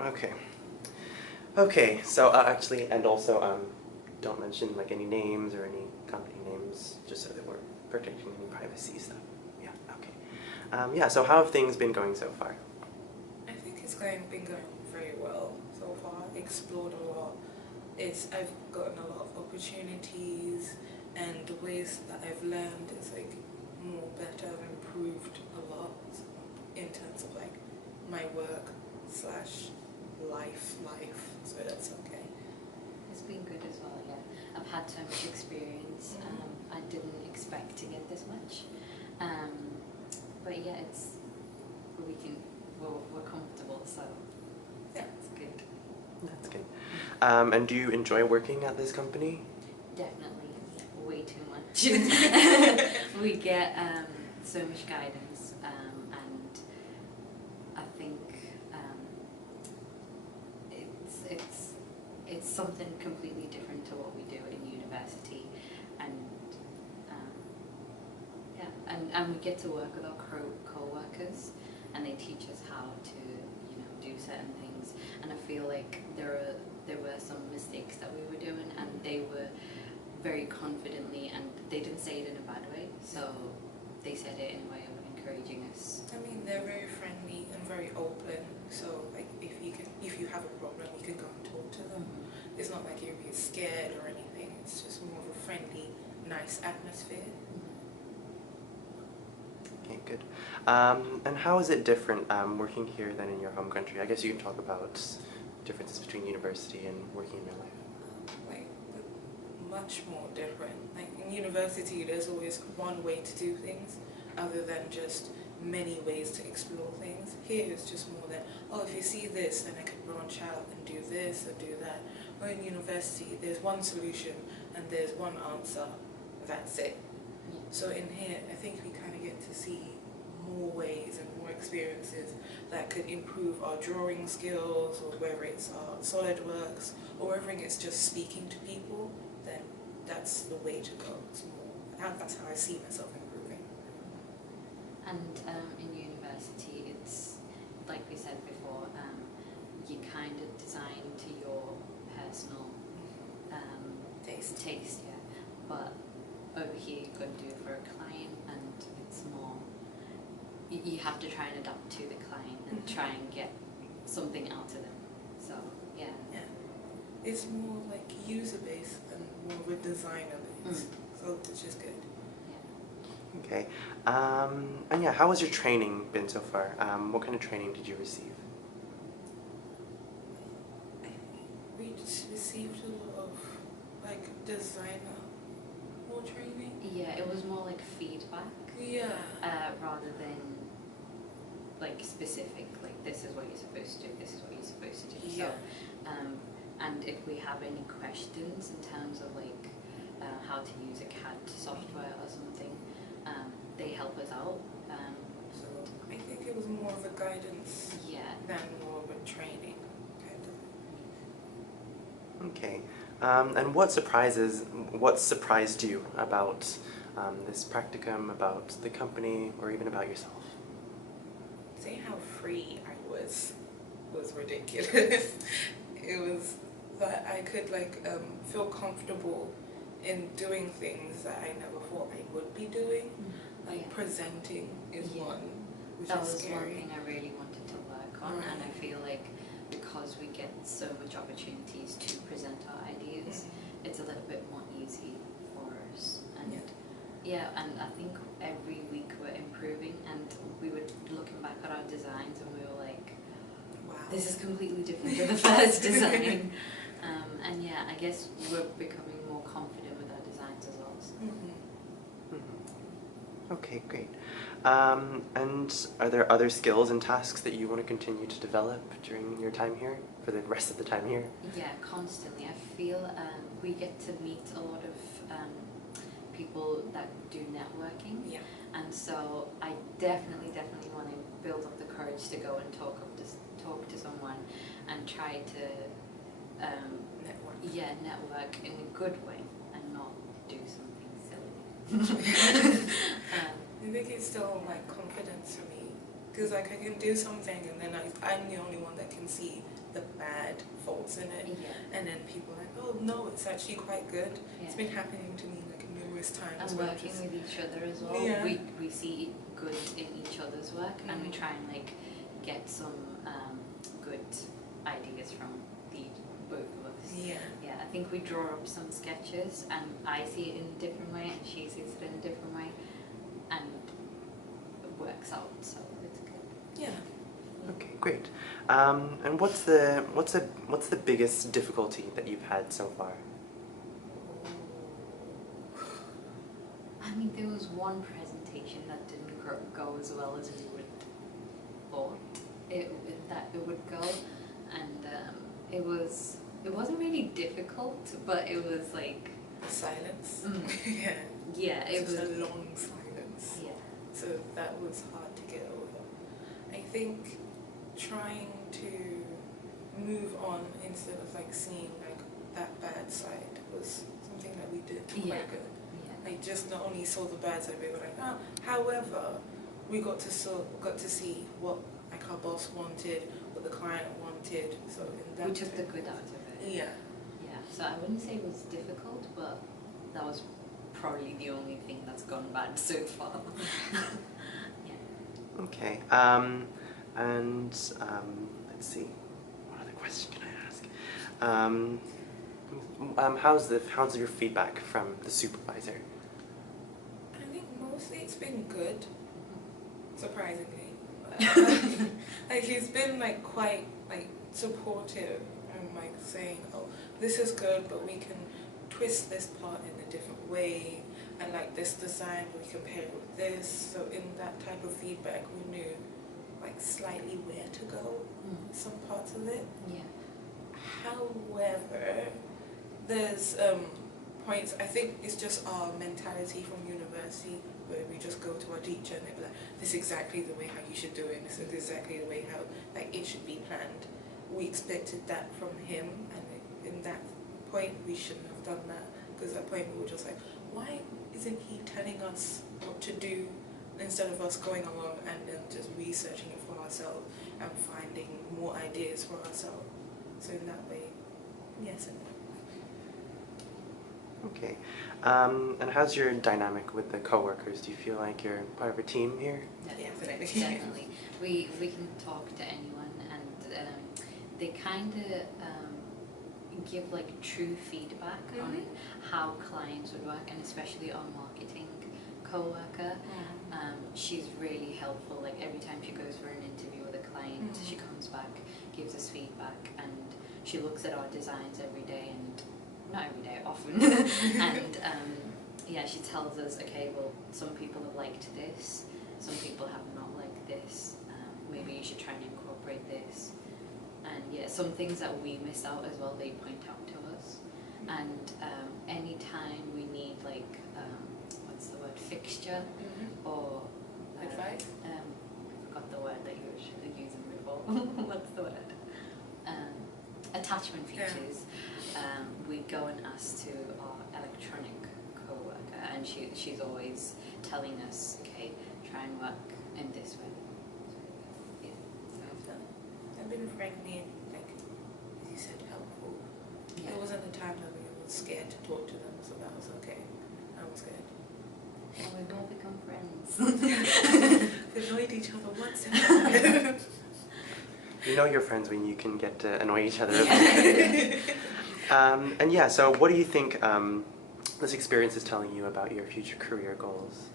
Okay. Okay, so actually, and also, don't mention like any names or any company names, just so that we're protecting any privacy stuff. Yeah, okay. Yeah, so how have things been going so far? I think it's been going very well so far. Explored a lot. I've gotten a lot of opportunities, and the ways that I've learned is like more better. I've improved a lot in terms of like my work slash life. So that's okay. It's been good as well, yeah. I've had so much experience. I didn't expect to get this much. But yeah, we're comfortable, so Yeah. it's good. That's good. And do you enjoy working at this company? Definitely, way too much. We get so much guidance, and I think it's something completely different to what we do in university, and yeah, and we get to work with our co-workers, and they teach us how to do certain things, and I feel like there were some mistakes that we were doing, and they were very confidently, and they didn't say it in a bad way, so they said it in a way of encouraging us. I mean, they're very friendly and very open. So like, if you have a problem, you can go and talk to them. It's not like you're being scared or anything. It's just more of a friendly, nice atmosphere. Okay, good. And how is it different working here than in your home country? I guess you can talk about differences between university and working in real life. Like, much more different. Like in university, there's always one way to do things, other than just many ways to explore things. Here it's just more than, oh, if you see this, then I could branch out and do this or do that. Or in university, there's one solution and there's one answer. That's it. So in here, I think we kind of get to see more ways and more experiences that could improve our drawing skills, or whether it's our SolidWorks, or whether it's just speaking to people, then that's the way to go. It's more, that's how I see myself improving. And in university, it's like we said before, you kind of design to your personal taste, yeah. But over here, you've got to do it for a client, and it's more. You have to try and adapt to the client and try and get something out of them. So yeah. Yeah, it's more like user-based and more of a designer-based. So it's just good. Okay. And yeah, how has your training been so far? What kind of training did you receive? We just received a lot of like designer more training. Yeah, it was more like feedback. Yeah. Rather than like specific, like this is what you're supposed to do, this is what you're supposed to do. Yeah. So, and if we have any questions in terms of like how to use a CAD software or something, they help us out. So I think it was more of a guidance than more of a training kind of. Okay. And what surprised you about this practicum, about the company, or even about yourself? Saying how free I was ridiculous. It was that I could like feel comfortable in doing things that I never thought I would be doing. Like presenting is one, which that is was scary. one thing I really wanted to work on, and I feel like because we get so much opportunities to present our ideas, it's a little bit more easy for us. And and I think every week we're improving, and we were looking back at our designs and we were like, wow, this is completely different than the first design. And yeah, I guess we're becoming more confident with our designs as well. So. Okay, great. And are there other skills and tasks that you want to continue to develop during your time here, for the rest of the time here? Yeah, constantly. I feel we get to meet a lot of people that do networking. Yeah. And so I definitely want to build up the courage to go and talk to someone and try to network in a good way and not do something silly. I think it's still like confidence for me, because like I can do something and then I'm the only one that can see the bad faults in it, Yeah. and then people are like, oh no, it's actually quite good. It's Yeah. been happening to me like numerous times. And where working just- with each other as well. Yeah. We see good in each other's work, and we Mm. try and like get some good ideas from the both of us. Yeah. Yeah, I think we draw up some sketches, and I see it in a different way, and she sees it in a different way, and it works out. So it's good. Yeah. Okay, great. And what's the biggest difficulty that you've had so far? I mean, there was one presentation that didn't go as well as we would thought that it would go, and it wasn't really difficult, but it was like Silence. Mm. Yeah. it Just was a long silence. yeah. So that was hard to get over. I think trying to move on instead of like seeing like that bad side was something that we did quite Yeah. good. Yeah. I just not only saw the bad side, we were like, oh. However, we got to see what like our boss wanted, what the client wanted. So in that We took the good out of it. Yeah. Yeah. So I wouldn't say it was difficult, but that was probably the only thing that's gone bad so far. Yeah. Okay. Let's see. What other question can I ask? How's your feedback from the supervisor? I think mostly it's been good, surprisingly. Like he's been like quite like supportive and like saying, oh, this is good, but we can twist this part in a different way, and like this design we can pair it with this. So in that type of feedback, we knew like slightly where to go, some parts of it. Yeah. However, there's points, I think it's just our mentality from university where we just go to our teacher and they're like, this is exactly the way how you should do it, this is exactly the way how like it should be planned. We expected that from him, and in that point we shouldn't have done that, because at that point we were just like, why isn't he telling us what to do instead of us going along and then just researching it for ourselves and finding more ideas for ourselves. So in that way, yes and no. Okay. And how's your dynamic with the coworkers? Do you feel like you're part of a team here? Yeah, definitely. Definitely. We can talk to anyone, and they kind of give like true feedback on how clients would work, and especially on marketing co-worker. She's really helpful. Like every time she goes for an interview with a client, she comes back, gives us feedback, and she looks at our designs every day, and not every day, often, and yeah, she tells us, okay, well, some people have liked this, some people have not liked this, maybe you should try and incorporate this, and yeah, some things that we miss out as well, they point out to us, and anytime we need like, what's the word, fixture, or Advice? I forgot the word that you were using before, what's the word? Attachment features. We go and ask to our electronic co-worker, and she's always telling us, okay, try and work in this way. So, yeah. I've been frankly, like, as you said, helpful. Yeah. There wasn't a time that we were scared to talk to them, so that was okay. I was good. And we've all become friends. We've annoyed each other once in a while. You know you're friends when you can get to annoy each other. Yeah. And yeah, so what do you think this experience is telling you about your future career goals?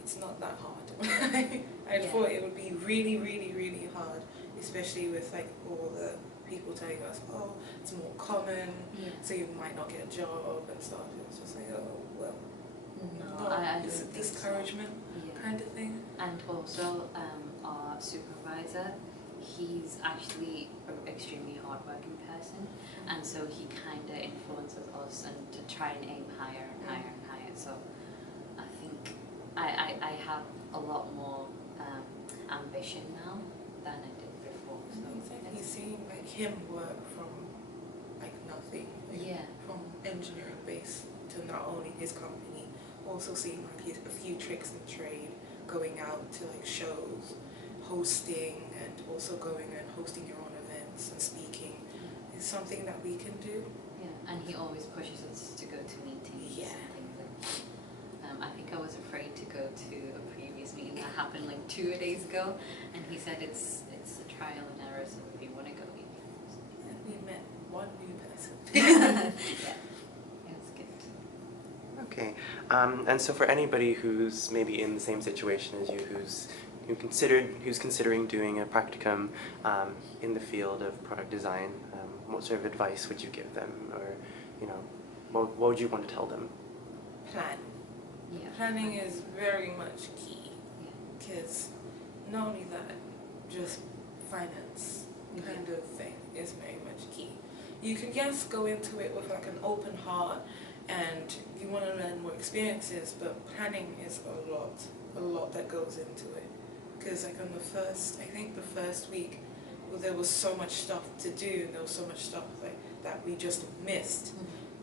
It's not that hard. I thought it would be really, really, really hard, especially with like all the people telling us, oh, it's more common, so you might not get a job and stuff. It was just like, oh, well, No, I don't it's a think discouragement so. kind of thing. And also, our supervisor, he's actually an extremely hardworking person, and so he kind of influences us and to try and aim higher and higher and higher. So I think I have a lot more ambition now than I did before. So Exactly, seeing like him work from like nothing, like, from engineering base to not only his company, also seeing like a few tricks in trade, going out to like shows, hosting, and also going and hosting your own events and speaking something that we can do. Yeah, and he always pushes us to go to meetings Yeah. and things like that. I think I was afraid to go to a previous meeting that happened like 2 days ago, and he said it's a trial and error, so if you want to go, you can. And we met one new person. Yeah, it's good. Okay, and so for anybody who's maybe in the same situation as you, who's considering doing a practicum in the field of product design, what sort of advice would you give them, or what would you want to tell them? Plan. Yeah. Planning is very much key, Yeah. because not only that, just finance kind of thing is very much key. You can just go into it with like an open heart and you want to learn more experiences, but planning is a lot that goes into it. Because like on the first week, well, there was so much stuff to do, and there was so much stuff like that we just missed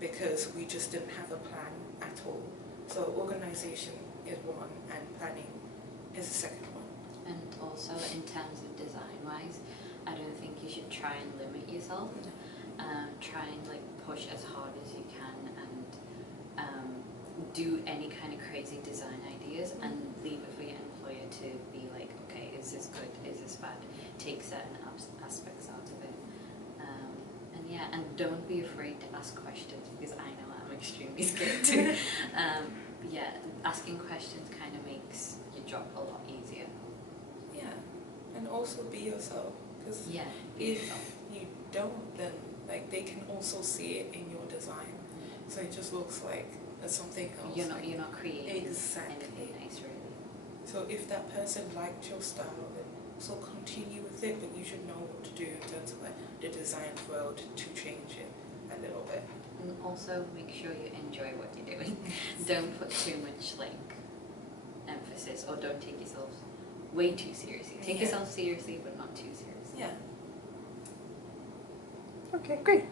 because we just didn't have a plan at all. So organization is one, and planning is the second one. And also in terms of design-wise, I don't think you should try and limit yourself. Try and like push as hard as you can, and do any kind of crazy design ideas, and leave it for your employer to be like, okay, is this good, is this bad? Take certain aspects out of it. And yeah, and don't be afraid to ask questions, because I know I'm extremely scared too. Yeah, asking questions kind of makes your job a lot easier. Yeah, and also be yourself, because Yeah, if you don't, then like they can also see it in your design. So it just looks like something else. You're not creating Exactly. anything nice, really. So if that person liked your style, then so continue with it, but you should know what to do in terms of like the design world to change it a little bit. And also make sure you enjoy what you're doing. Don't put too much like emphasis, or don't take yourself way too seriously. Take yourself seriously, but not too seriously. Yeah. Okay, great.